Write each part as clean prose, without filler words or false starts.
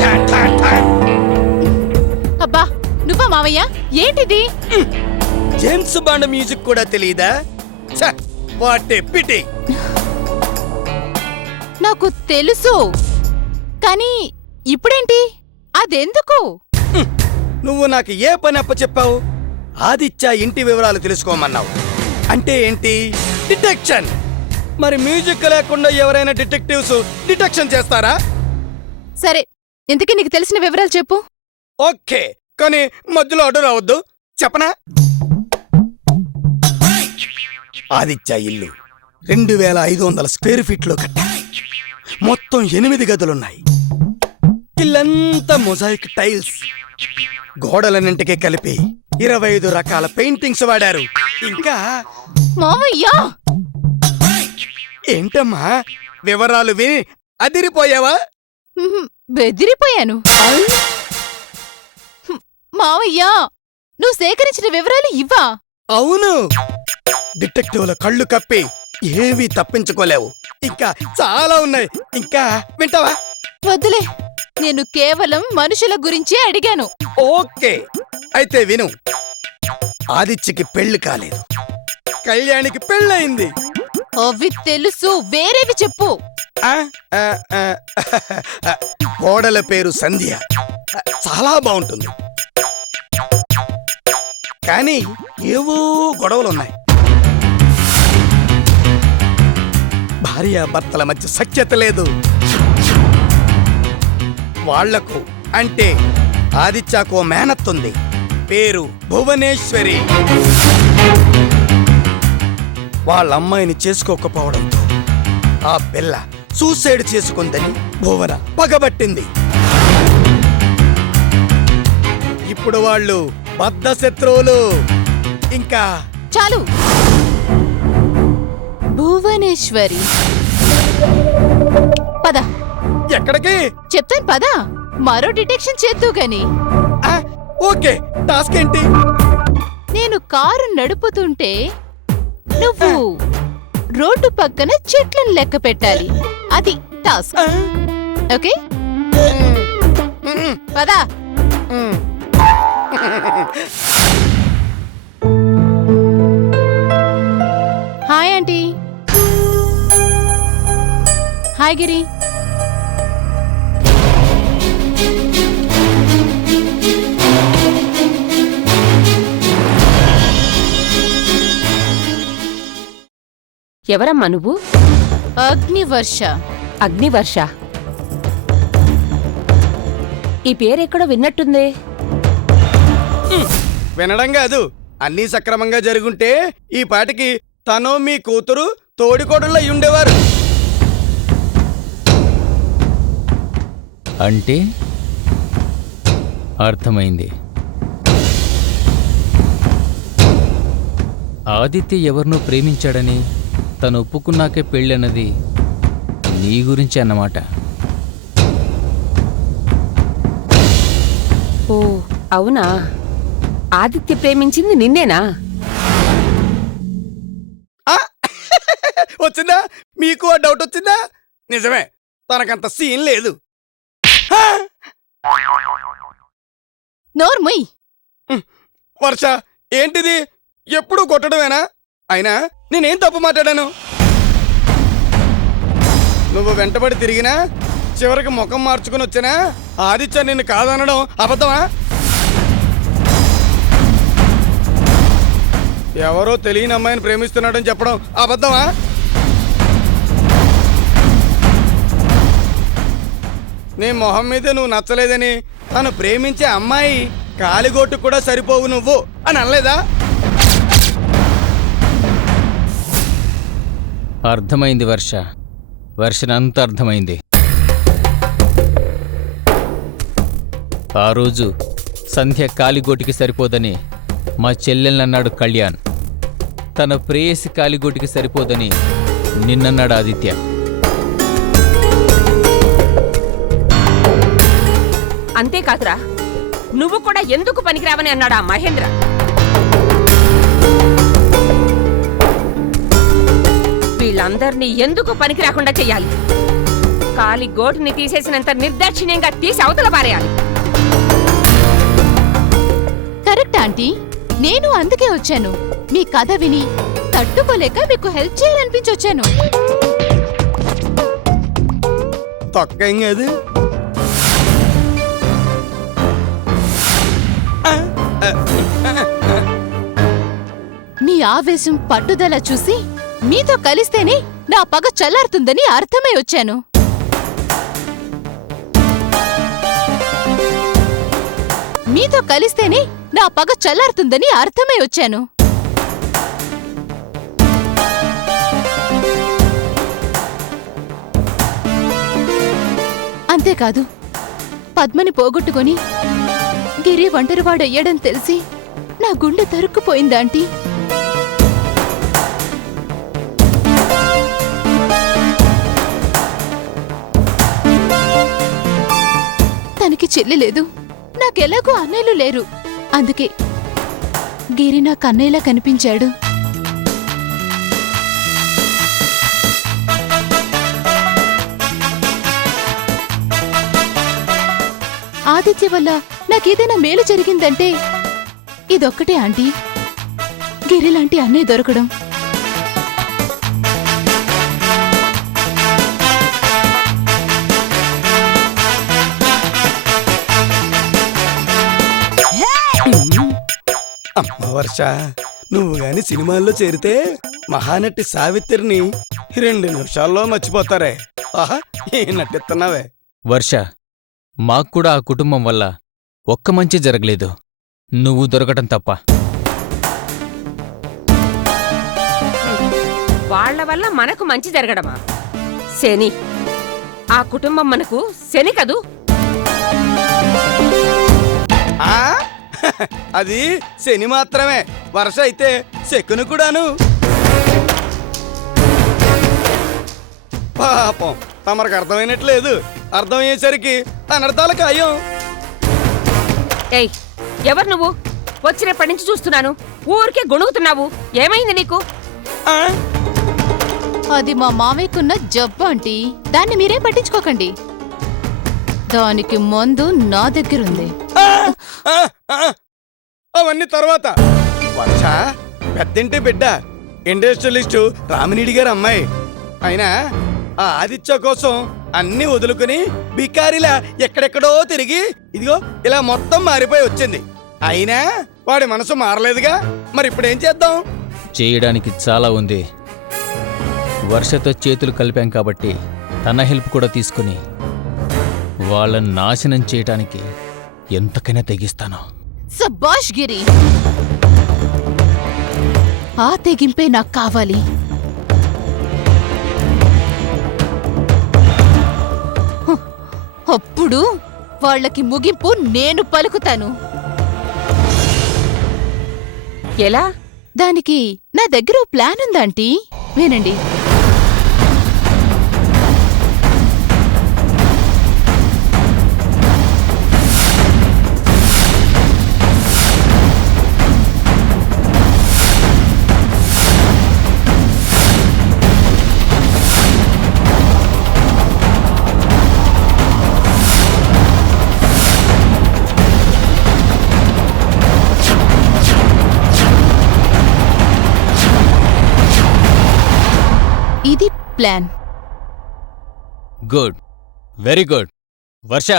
టన్ టన్ టన్ టన్. అబ్బా నువ్వా మావయ్య? ఏంటిది? జేమ్స్ బాండ్ మ్యూజిక్ కూడా తెలియదా? What a pity. నాకు తెలుసు, కానీ ఇప్పుడేంటి? అదెందుకు? నువ్వు నాకు ఏ పని అప్ప చెప్పావు? ఆదిత్య ఇంటి వివరాలు తెలుసుకోమన్నావు. అంటే ఏంటి? డిటెక్షన్. మరి మ్యూజిక్ లేకుండా ఎవరైనా డిటెక్టివ్స్ డిటెక్షన్ చేస్తారా? సరే, ఇంతకీ నీకు తెలిసిన వివరాలు చెప్పు. ఓకే, కానీ మధ్యలో అడ్డు రావద్దు. చెప్పనా? ఆదిత్య ఇల్లు 2500 స్క్వేర్ ఫీట్లో కట్టారు. మొత్తం 8 గదులున్నాయి. ఇల్లంతా మొజాయిక్ టైల్స్. గోడలన్నింటికి కలిపి 25 రకాల పెయింటింగ్స్ వాడారు. ఇంకా మావయ్య, ఏంటమ్మా వివరాలు విని అదిరిపోయావా? బెదిరిపోయాను. మావయ్య, నువ్వు సేకరించిన వివరాలు ఇవ్వా? అవును, డిటెక్టివ్ల కళ్ళు కప్పి ఏవీ తప్పించుకోలేవు. ఇంకా చాలా ఉన్నాయి. ఇంకా వింటావా? వద్దులే, నేను కేవలం మనుషుల గురించే అడిగాను. ఓకే, అయితే విను. ఆదిత్యకి పెళ్లి కాలేదు, కళ్యాణికి పెళ్ళయింది. అవి తెలుసు, వేరేవి చెప్పు. కోడల పేరు సంధ్య. చాలా బాగుంటుంది, కానీ ఏవో గొడవలున్నాయి. భార్యాభర్తల మధ్య సఖ్యత లేదు. వాళ్లకు అంటే ఆదిత్యకు మేనత్తుంది, పేరు భువనేశ్వరి. వాళ్ళ అమ్మాయిని చేసుకోకపోవడంతో ఆ పిల్ల సూసైడ్ చేసుకుందని భువన పగబట్టింది. ఇప్పుడు వాళ్ళు బద్ధ శత్రువులు. ఇంకా చాలు. భువనేశ్వరి, పద. ఎక్కడికి? చెప్తాను పద, మరో డిటెక్షన్ చేద్దు గాని. ఓకే, టాస్క్ ఏంటి? నేను కారు నడుపుతుంటే నువ్వు రోడ్డు పక్కన చెట్లను లెక్క పెట్టాలి. అది టాస్క్. ఓకే, పద. Hi aunty. హాయ్ గిరి. ఎవరమ్మా నువ్వు? అగ్నివర్ష. అగ్నివర్ష? ఈ పేరెక్కడో విన్నట్టుందే. వినడం కాదు, అన్నీ సక్రమంగా జరుగుంటే ఈ పాటికి తను మీ కూతురు తోడికోడళ్ళై ఉండేవారు. అంటే అర్థమైంది. ఆదిత్య ఎవరినో ప్రేమించాడని తను ఒప్పుకున్నాకే పెళ్ళన్నది నీ గురించి అన్నమాట. ఓ అవునా? ఆదిత్య ప్రేమించింది నిన్నేనా? వచ్చిందా మీకు ఆ డౌట్? వచ్చిందా? నిజమే, తనకంత సీన్ లేదు. నోర్ముయ్. వర్ష, ఏంటిది? ఎప్పుడు కొట్టడమేనా? అయినా నేనేం తప్పు మాట్లాడాను? నువ్వు వెంటబడి తిరిగినా చివరికి ముఖం మార్చుకుని వచ్చినా ఆదిత్య నిన్ను కాదనడం అబద్ధమా? ఎవరో తెలియని అమ్మాయిని ప్రేమిస్తున్నాడని చెప్పడం అబద్ధమా? నీ మొహం మీద నువ్వు నచ్చలేదని తను ప్రేమించే అమ్మాయి కాలిగొట్టు కూడా సరిపోవు నువ్వు అని అనలేదా? అర్థమైంది వర్ష, వర్షనంత అర్థమైంది. ఆ రోజు సంధ్య కాలిగోటికి సరిపోదని మా చెల్లెలన్నాడు కళ్యాణ్. తన ప్రేయసి కాలిగోటికి సరిపోదని నిన్నన్నాడు ఆదిత్య. అంతేకాదురా, నువ్వు కూడా ఎందుకు పనికిరావని అన్నాడా మహేంద్ర. వీళ్ళందర్నీ ఎందుకు పనికి రాకుండా చెయ్యాలి? కాలి గోటుని తీసేసినంత నిర్దాక్షిణ్యంగా తీసి అవతల పారేయాలి. కరెక్ట్ ఆంటీ, నేను అందుకే వచ్చాను. మీ కథ విని తట్టుకోలేక మీకు హెల్ప్ చేయాలనిపించొచ్చాను. తొక్కేం కాదు. మీ ఆవేశం పట్టుదల చూసి మీతో కలిస్తేనే నా పగ చల్లారుతుందని అర్థమై వచ్చాను. మీతో కలిస్తేనే నా పగ చల్లారుతుందని అర్థమై వచ్చాను. అంతేకాదు, పద్మని పోగొట్టుకొని గిరి ఒంటరివాడయ్యాడని తెలిసి నా గుండె తరుక్కుపోయిందాంటీ. తనకి చెల్లి లేదు, నాకెలాగూ అన్నయ్యలు లేరు. అందుకే గిరి నాకు అన్నయ్యలా కనిపించాడు. ఆదిత్య వల్ల నాకేదైనా మేలు జరిగిందంటే ఇదొక్కటే ఆంటీ, గిరిలాంటి అన్నయ్య దొరకడం. అమ్మ వర్ష, నువ్వు గాని సినిమాల్లో చేరితే మహానటి సావిత్రిని 2 నిమిషాల్లో మర్చిపోతారే. ఆహా, ఏ నటిస్తున్నావే. వర్ష, మాక్కూడా ఆ కుటుంబం వల్ల ఒక్క మంచి జరగలేదు, నువ్వు దొరకటం తప్ప. వాళ్ళ వల్ల మనకు మంచి జరగడమా? శని. ఆ కుటుంబం మనకు శని కదూ. ఆ అది శని మాత్రమే, వర్ష అయితే శకుని కూడాను. పాపం, తమరికి అర్థమైనట్లేదు. అర్థమయ్యేసరికి అనర్థాల ఖాయం. ఏయ్, ఎవరు నువ్వు? వచ్చినప్పటి నుంచి చూస్తున్నాను, ఊరికే గొణుగుతున్నావు. ఏమైంది నీకు? ఆ? అది మా మామయ్యకున్న జబ్బు ఆంటీ, దాన్ని మీరేం పట్టించుకోకండి. దానికి మందు నా దగ్గరుంది. ఆ, ఆ, ఆ, అవన్నీ తర్వాత. వర్ష పెద్దింటి బిడ్డ, ఇండస్ట్రియలిస్టు రామినీడి గారు అమ్మాయి. అయినా ఆ ఆదిత్య కోసం అన్ని వదులుకుని బికారిలా ఎక్కడెక్కడో తిరిగి ఇదిగో ఇలా మొత్తం మారిపోయి వచ్చింది. అయినా వాడి మనసు మారలేదుగా, మరి ఇప్పుడేం చేద్దాం? చేయడానికి చాలా ఉంది. వర్షతో చేతులు కలిపాం కాబట్టి తన హెల్ప్ కూడా తీసుకుని వాళ్ళని నాశనం చేయటానికి ఎంతకైనా తెగిస్తాను. సబాష్ గిరి, ఆ తెగింపే నాకు కావాలి. హ, అప్పుడు వాళ్ళకి ముగింపు నేను పలుకుతాను. ఎలా? దానికి నా దగ్గర ఓ ప్లాన్ ఉందాంటీ, వినండి. ఇది plan. Good, very good. Varsha,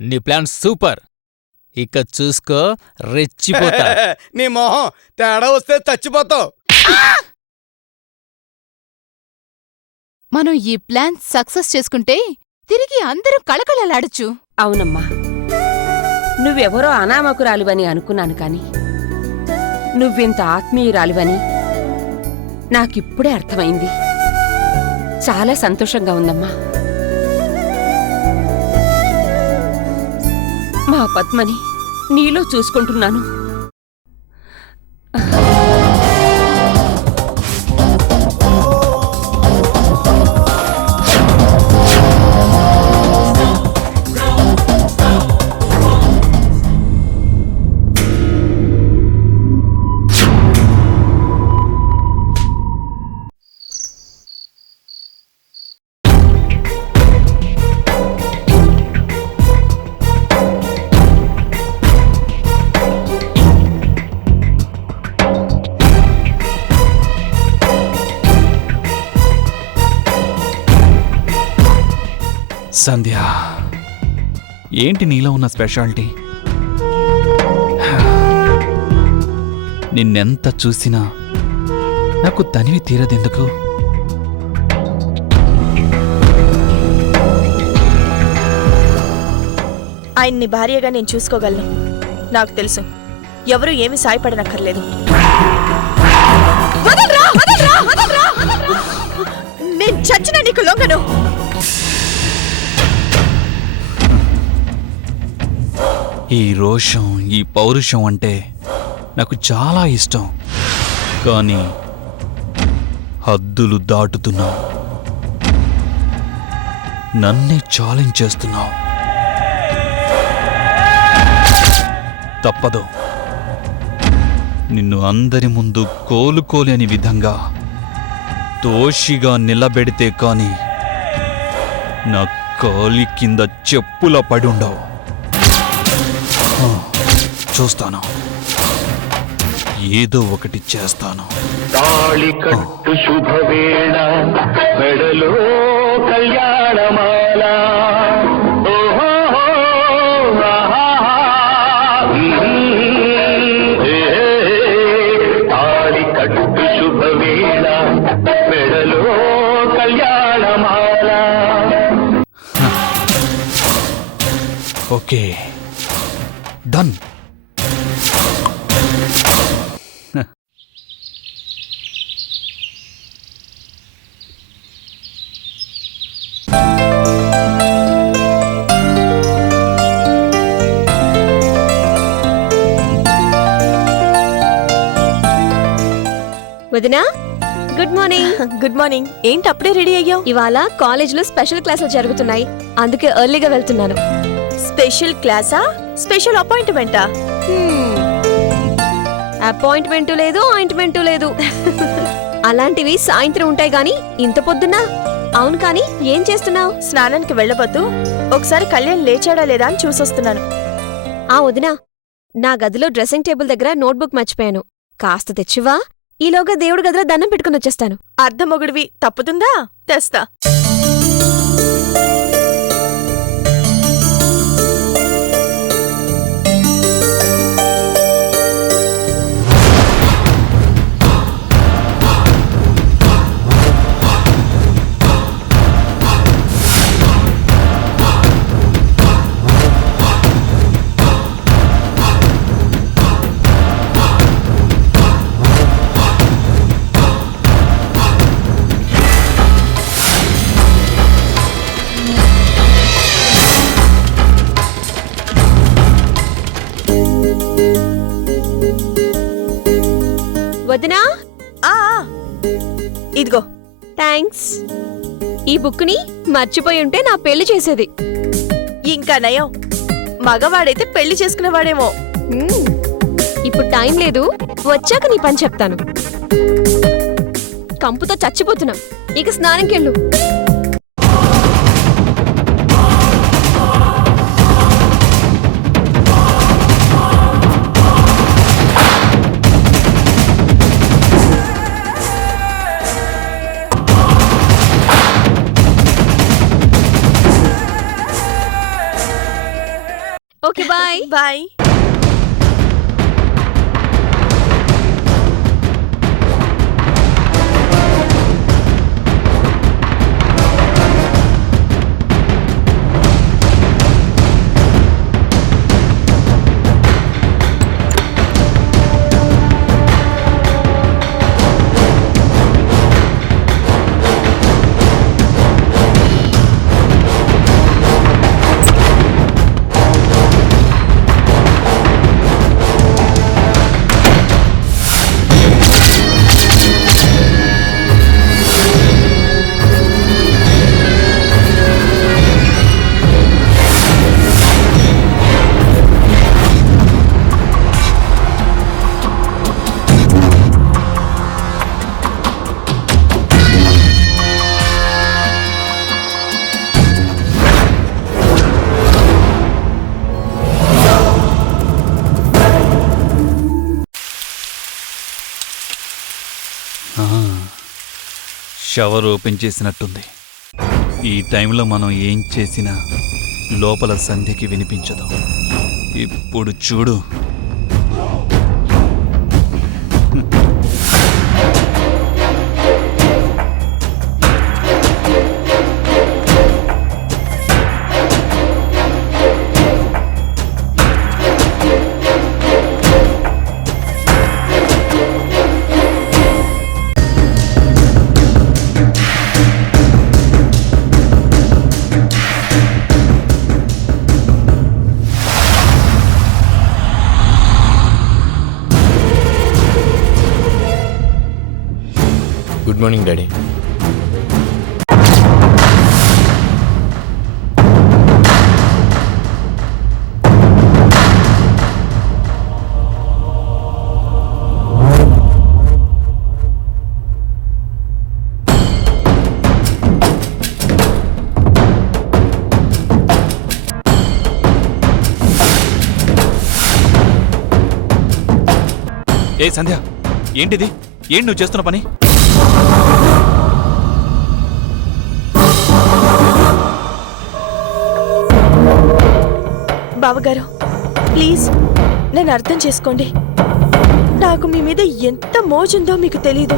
నీ ప్లాన్ సూపర్. ఇక చూసుకో, రెచ్చిపోతా. నీ మొహం తేడా వస్తే చచ్చిపోతావు. మనం ఈ ప్లాన్ సక్సెస్ చేసుకుంటే తిరిగి అందరం కళకళలాడచ్చు. అవునమ్మా, నువ్వెవరో అనామకురాలివని అనుకున్నాను కాని నువ్వింత ఆత్మీయురాలివని నాకిప్పుడే అర్థమైంది. చాలా సంతోషంగా ఉందమ్మా. మా పద్మని నీలో చూసుకుంటున్నాను. సంధ్య, ఏంటి నీలో ఉన్న స్పెషాలిటీ? నిన్నెంత చూసినా నాకు తనివి తీరదెందుకు? ఆయన్ని భార్యగా నేను చూసుకోగలను. నాకు తెలుసు, ఎవరు ఏమి సాయపడనక్కర్లేదు. నేను చచ్చిన నీకు లొంగను. ఈ రోషం, ఈ పౌరుషం అంటే నాకు చాలా ఇష్టం. కానీ హద్దులు దాటుతున్నావు, నన్నే ఛాలెంజ్ చేస్తున్నావు. తప్పదు, నిన్ను అందరి ముందు కోలుకోలేని విధంగా దోషిగా నిలబెడితే కాని నా కాలి కింద చెప్పుల పడి ఉండవు. చూస్తాను, ఏదో ఒకటి చేస్తాను. తాళి కట్టు శుభవేళ, మెడలో కళ్యాణమాల. ఓహో తాళి కట్టు శుభవేళ, మెడలో కళ్యాణమాల. Okay, done. వదినా, గుడ్ మార్నింగ్. Good morning. ఏంటి అప్పుడే రెడీ అయ్యావు? ఇవాళ కాలేజ్లో స్పెషల్ క్లాసులు జరుగుతున్నాయి, అందుకే ఎర్లీగా వెళ్తున్నాను. స్పెషల్ క్లాసా? స్పెషల్ అపాయింట్మెంటా? అపాయింట్మెంట్ లేదు, ఆయింట్మెంట్ లేదు. అలాంటివి సాయంత్రం ఉంటాయి గాని ఇంత పొద్దున్నా? అవును, కానీ ఏం చేస్తున్నావు? స్నానానికి వెళ్ళబోతూ ఒకసారి కళ్యాణ్ లేచాడా లేదా అని చూసొస్తున్నాను. ఆ వదినా, నా గదిలో డ్రెస్సింగ్ టేబుల్ దగ్గర నోట్బుక్ మర్చిపోయాను, కాస్త తెచ్చివా? ఈలోగా దేవుడి గదిలో దండం పెట్టుకుని వచ్చేస్తాను. అర్ధమొగుడివి, తప్పుతుందా? తెస్తా. వదినా, ఆ ఇదిగో. థ్యాంక్స్. ఈ బుక్ని మర్చిపోయి ఉంటే నా పెళ్లి చేసేది. ఇంకా నయం, మగవాడైతే పెళ్లి చేసుకునేవాడేమో. ఇప్పుడు టైం లేదు, వచ్చాక నీ పని చెప్తాను. కంపుతో చచ్చిపోతున్నా, ఇక స్నానంకెళ్ళు. Okay, bye. Bye. Shower open చేసినట్టుంది. ఈ టైంలో మనం ఏం చేసినా లోపల సంధ్యకి వినిపించదు. ఇప్పుడు చూడు. Good morning daddy. ఏ సంధ్య, ఏంటిది? ఏంటి నువ్వు చేస్తున్న పని? బావగారు ప్లీజ్ నన్ను అర్థం చేసుకోండి. నాకు మీ మీద ఎంత మోజుందో మీకు తెలీదు.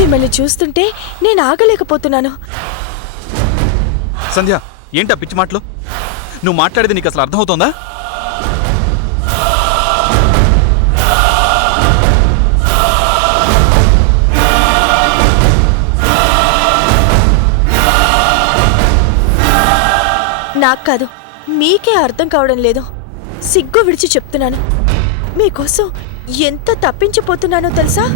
మిమ్మల్ని చూస్తుంటే నేను ఆగలేకపోతున్నాను. సంధ్య, ఏంటా పిచ్చి మాటలు? నువ్వు మాట్లాడేది నీకు అసలు అర్థమవుతోందా? నాకు కాదు, మీకే అర్థం కావడం లేదు. సిగ్గు విడిచి చెప్తున్నాను. మీకోసం ఎంత తప్పించిపోతున్నానో తెలుసా?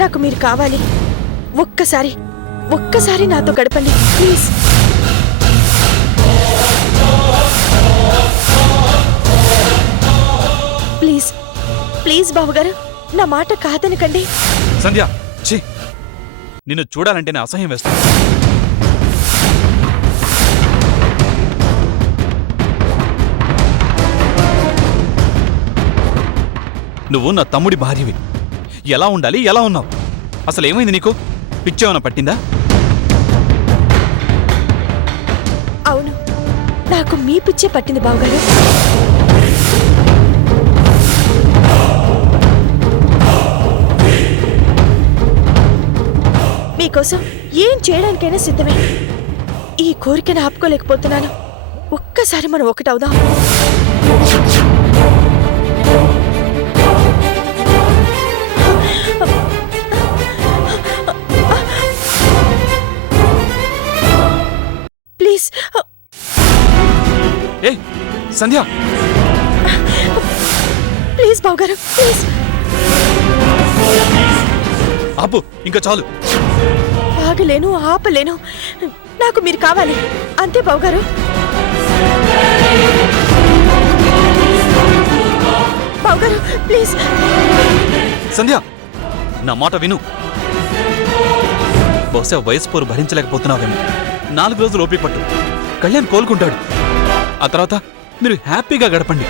నాకు మీరు కావాలి. ఒక్కసారి నాతో గడపండి ప్లీజ్. ప్లీజ్ ప్లీజ్ బావగారు, నా మాట కాదనకండి. సంధ్య, ఛీ, నిన్ను చూడాలంటేనే అసహ్యం వేస్తుంది. నువ్వు నా తమ్ముడి భార్యవి. ఎలా ఉండాలి? ఎలా ఉన్నావు? అసలు ఏమైంది నీకు? పిచ్చేమన్నా పట్టిందా? అవును, నాకు మీ పిచ్చే పట్టింది బావగారు. మీకోసం ఏం చేయడానికైనా సిద్ధమే. ఈ కోరికను ఆపుకోలేకపోతున్నాను. ఒక్కసారి మనం ఒకటవుదాం. ప్లీజ్. ఏ సంధ్య, ప్లీజ్ బావగారు ప్లీజ్. ఆపు, ఇంకా చాలు. ఆగలేను, ఆపలేను. నాకు మీరు కావాలి అంతే బావగారు. బావగారు ప్లీజ్. సంధ్య, నా మాట విను. బహుశా వయసు పోరు భరించలేకపోతున్నావేమో. 4 రోజులు ఓపిక పట్టు. కళ్యాణ్ కోలుకుంటాడు. ఆ తర్వాత మీరు హ్యాపీగా గడపండి.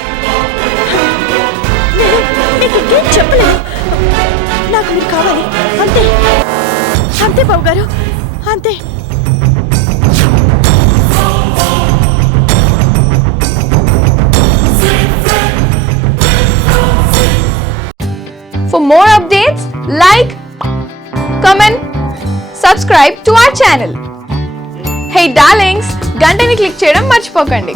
మీకు ఇంకేం చెప్పలేదు. నాకు మీరు కావాలి అంతే. అంతే బావగారు, అంతే. For more updates, like, comment, subscribe to our channel. Hey darlings, గంటని click చేయడం మర్చిపోకండి.